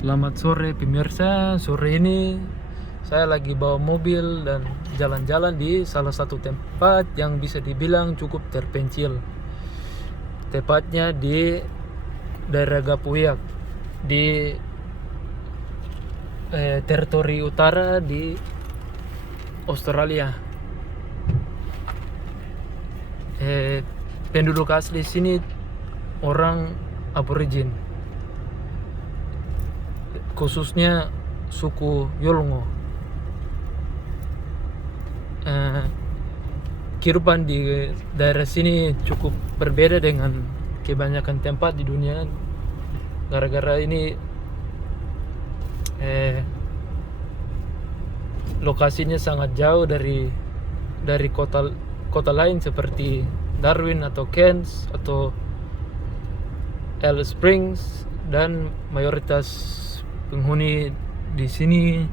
Selamat sore pemirsa. Sore ini saya lagi bawa mobil dan jalan-jalan di salah satu tempat yang bisa dibilang cukup terpencil. Tepatnya di daerah Gapuiak, di teritori utara di Australia. Penduduk asli sini orang Aborigin, khususnya suku Yolngu. Kehidupan di daerah sini cukup berbeda dengan kebanyakan tempat di dunia, gara-gara ini lokasinya sangat jauh dari kota lain seperti Darwin atau Cairns atau Alice Springs, dan mayoritas penghuni di sini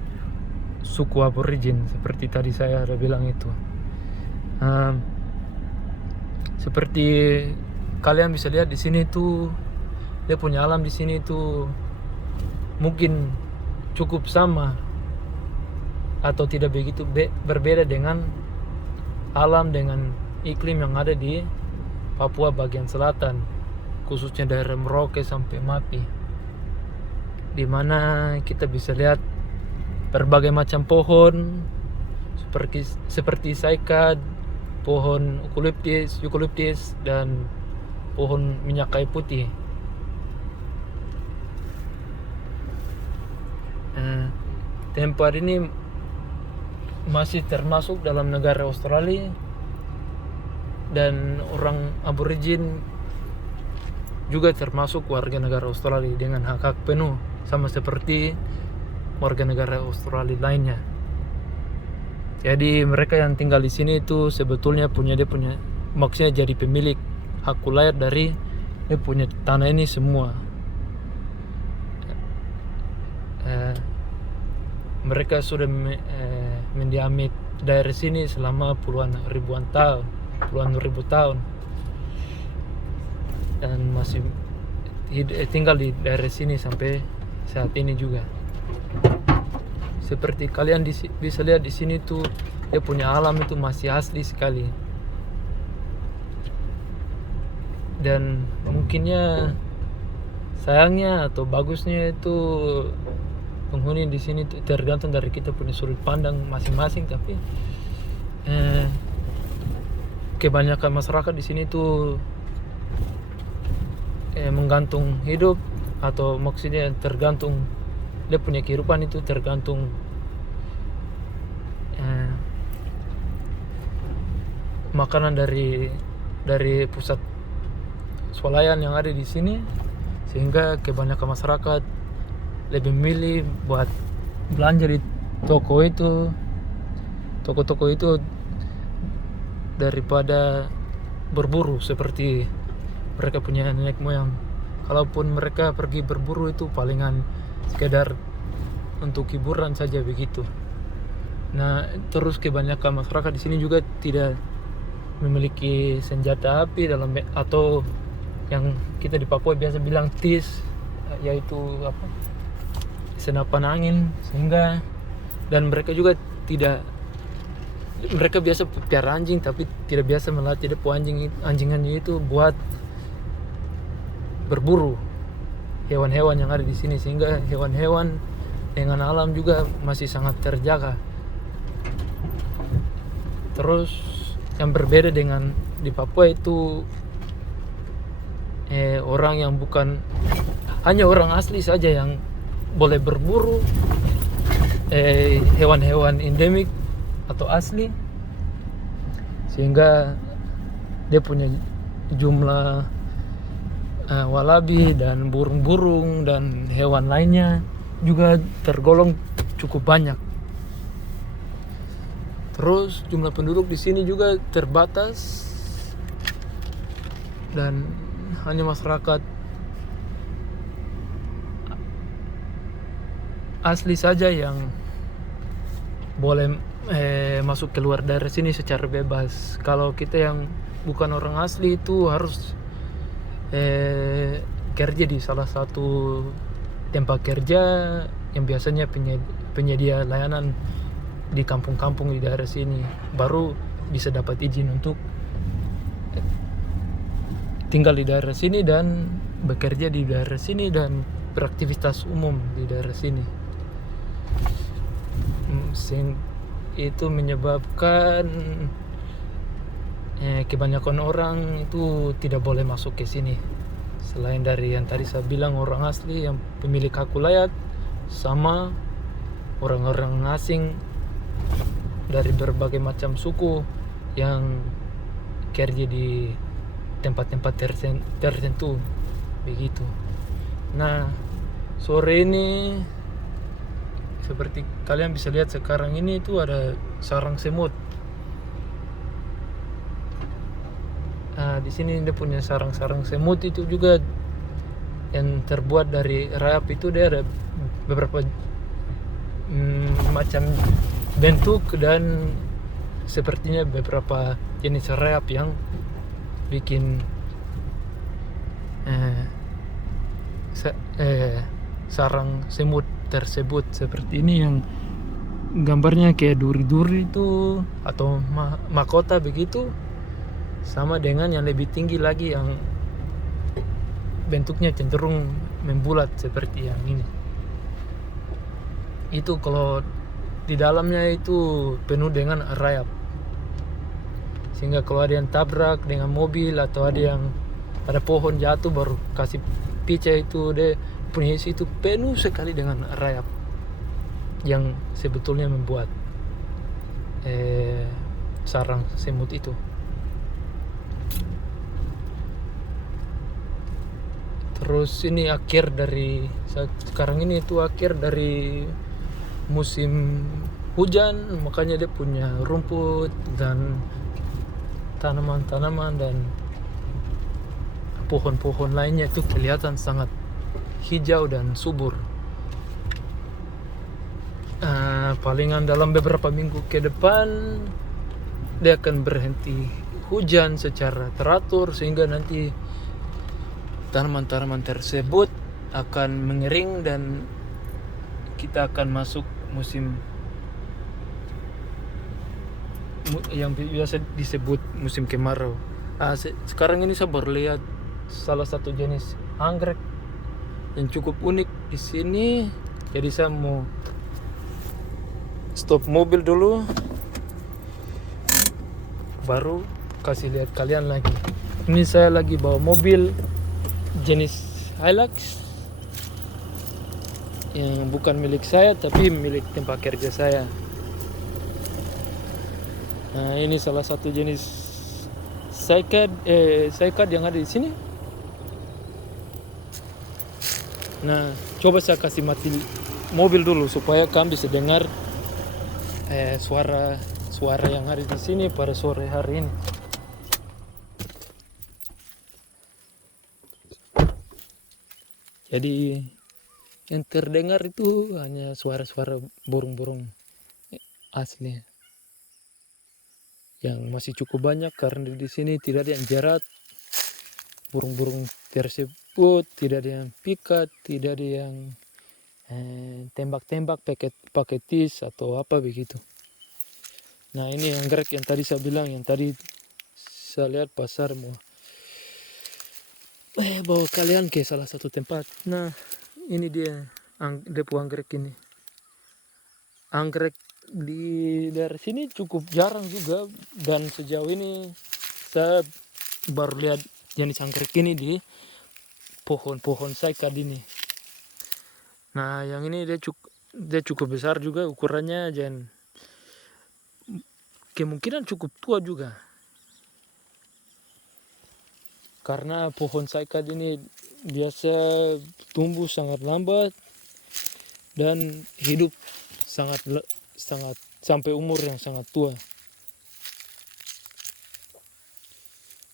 suku Aborigin seperti tadi saya udah bilang itu. Seperti kalian bisa lihat di sini tuh, dia punya alam di sini tuh mungkin cukup sama atau tidak begitu berbeda dengan alam dengan iklim yang ada di Papua bagian selatan, khususnya daerah Merauke sampai Mapi, di mana kita bisa lihat berbagai macam pohon seperti saikat, pohon eukaliptus dan pohon minyak kayu putih. Tempat ini masih termasuk dalam negara Australia, dan orang Aborigin juga termasuk warga negara Australia dengan hak-hak penuh sama seperti warga negara Australia lainnya. Jadi mereka yang tinggal di sini itu sebetulnya maksudnya jadi pemilik hak ulayat dari dia punya tanah ini semua. Mereka sudah mendiami daerah sini selama puluhan ribu tahun dan masih tinggal di daerah sini sampai saat ini juga. Seperti kalian bisa lihat di sini tuh, dia punya alam itu masih asli sekali. Dan mungkinnya sayangnya atau bagusnya itu penghuni di sini tuh tergantung dari kita punya sudut pandang masing-masing, tapi kebanyakan masyarakat di sini tuh menggantung hidup, atau maksudnya tergantung dia punya kehidupan itu tergantung makanan dari pusat swalayan yang ada di sini, sehingga kebanyakan masyarakat lebih memilih buat belanja di toko itu daripada berburu seperti mereka punya nenek moyang. Kalaupun mereka pergi berburu itu palingan sekedar untuk hiburan saja begitu. Nah, terus kebanyakan masyarakat di sini juga tidak memiliki senjata api atau yang kita di Papua biasa bilang TIS, yaitu senapan angin, sehingga dan mereka biasa piara anjing tapi tidak biasa melatih anjingannya itu buat berburu hewan-hewan yang ada di sini, sehingga hewan-hewan dengan alam juga masih sangat terjaga. Terus yang berbeda dengan di Papua itu orang yang bukan hanya orang asli saja yang boleh berburu hewan-hewan endemik atau asli, sehingga dia punya jumlah walabi dan burung-burung dan hewan lainnya juga tergolong cukup banyak. Terus jumlah penduduk di sini juga terbatas dan hanya masyarakat asli saja yang boleh masuk keluar dari sini secara bebas. Kalau kita yang bukan orang asli itu harus kerja di salah satu tempat kerja yang biasanya penyedia layanan di kampung-kampung di daerah sini, baru bisa dapat izin untuk tinggal di daerah sini dan bekerja di daerah sini dan beraktivitas umum di daerah sini. Itu menyebabkan kebanyakan orang itu tidak boleh masuk ke sini. Selain dari yang tadi saya bilang, orang asli yang pemilik hak layak sama orang-orang asing dari berbagai macam suku yang kerja di tempat-tempat tertentu begitu. Nah, sore ini seperti kalian bisa lihat sekarang ini itu ada sarang semut. Nah, di sini dia punya sarang-sarang semut itu juga yang terbuat dari rayap. Itu dia ada beberapa macam bentuk dan sepertinya beberapa jenis rayap yang bikin sarang semut tersebut seperti ini, yang gambarnya kayak duri-duri itu atau mahkota begitu, sama dengan yang lebih tinggi lagi yang bentuknya cenderung membulat seperti yang ini. Itu kalau di dalamnya itu penuh dengan rayap, sehingga kalau ada yang tabrak dengan mobil atau ada pohon jatuh baru kasih pica, itu dia punya isi itu penuh sekali dengan rayap yang sebetulnya membuat sarang semut itu. Terus ini sekarang ini itu akhir dari musim hujan, makanya dia punya rumput dan tanaman-tanaman dan pohon-pohon lainnya itu kelihatan sangat hijau dan subur. Palingan dalam beberapa minggu ke depan dia akan berhenti hujan secara teratur, sehingga nanti tanaman-tanaman tersebut akan mengering dan kita akan masuk musim yang biasa disebut musim kemarau. Sekarang ini saya baru lihat salah satu jenis anggrek yang cukup unik di sini. Jadi saya mau stop mobil dulu, baru kasih lihat kalian lagi. Ini saya lagi bawa mobil jenis Hilux yang bukan milik saya tapi milik tempat kerja saya. Nah, ini salah satu jenis Cycad yang ada di sini. Nah, coba saya kasih mati mobil dulu supaya kalian bisa dengar suara yang ada di sini pada sore hari ini. Jadi yang terdengar itu hanya suara-suara burung-burung asli yang masih cukup banyak, karena di sini tidak ada yang jerat burung-burung tersebut, tidak ada yang pikat, tidak ada yang tembak-tembak pakai tis atau apa begitu. Nah, ini anggrek yang tadi saya bilang, yang tadi saya lihat pasar mau bawa kalian ke salah satu tempat. Nah, ini dia depo anggrek ini. Anggrek di daerah sini cukup jarang juga, dan sejauh ini saya baru lihat jenis anggrek ini di pohon-pohon cycad ini. Nah, yang ini dia cukup besar juga ukurannya, dan kemungkinan cukup tua juga, karena pohon cycad ini biasa tumbuh sangat lambat dan hidup sangat sampai umur yang sangat tua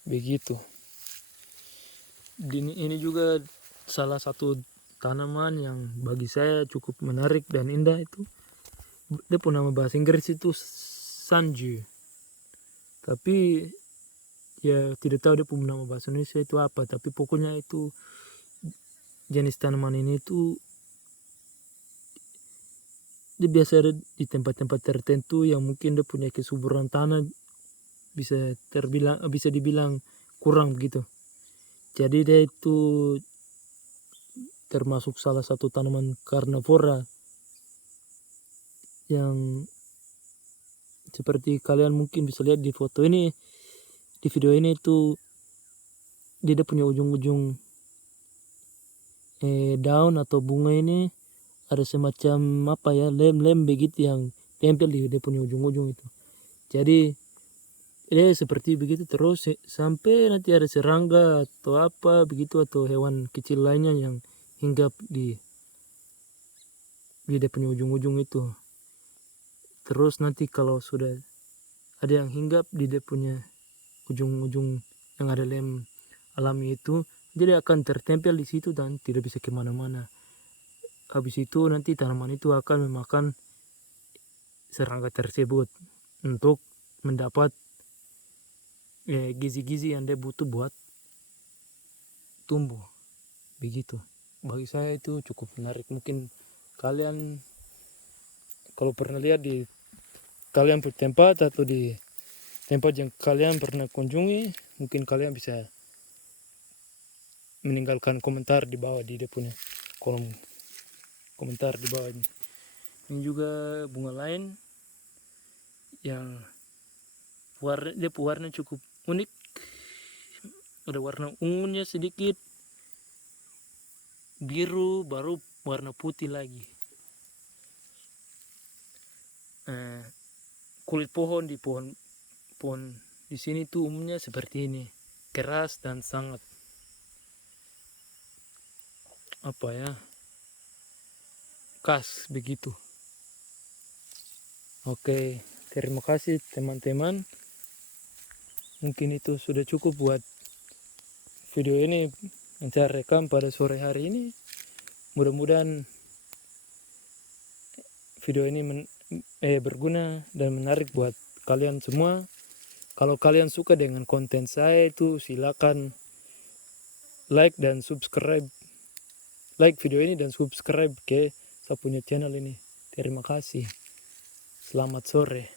begitu. Ini juga salah satu tanaman yang bagi saya cukup menarik dan indah. Itu dia punya nama bahasa Inggris itu sanju, tapi ya tidak tahu dia punya nama bahasa Indonesia itu apa. Tapi pokoknya itu jenis tanaman ini itu dia biasa ada di tempat-tempat tertentu yang mungkin dia punya kesuburan tanah bisa dibilang kurang begitu. Jadi dia itu termasuk salah satu tanaman karnivora yang seperti kalian mungkin bisa lihat di foto ini, di video ini itu dia punya ujung-ujung daun atau bunga ini ada semacam lem-lem begitu yang tempel di dia punya ujung-ujung itu. Jadi dia seperti begitu terus sampai nanti ada serangga atau apa begitu atau hewan kecil lainnya yang hinggap di dia punya ujung-ujung itu. Terus nanti kalau sudah ada yang hinggap di dia punya ujung-ujung yang ada lem alami itu, dia akan tertempel di situ dan tidak bisa kemana-mana. Habis itu nanti tanaman itu akan memakan serangga tersebut untuk mendapat gizi-gizi yang dia butuh buat tumbuh. Begitu. Bagi saya itu cukup menarik. Mungkin kalian kalau pernah lihat di kalian bertempat atau di tempat yang kalian pernah kunjungi, mungkin kalian bisa meninggalkan komentar di bawah di dia punya kolom komentar di bawah ini. Ini juga bunga lain yang warna cukup unik. Ada warna ungunya sedikit, biru, baru warna putih lagi. Kulit pohon di sini tuh umumnya seperti ini, keras dan sangat khas begitu. Oke, terima kasih teman-teman. Mungkin itu sudah cukup buat video ini yang saya rekam pada sore hari ini. Mudah-mudahan video ini berguna dan menarik buat kalian semua. Kalau kalian suka dengan konten saya itu silakan like dan subscribe. Like video ini dan subscribe ke saya punya channel ini. Terima kasih. Selamat sore.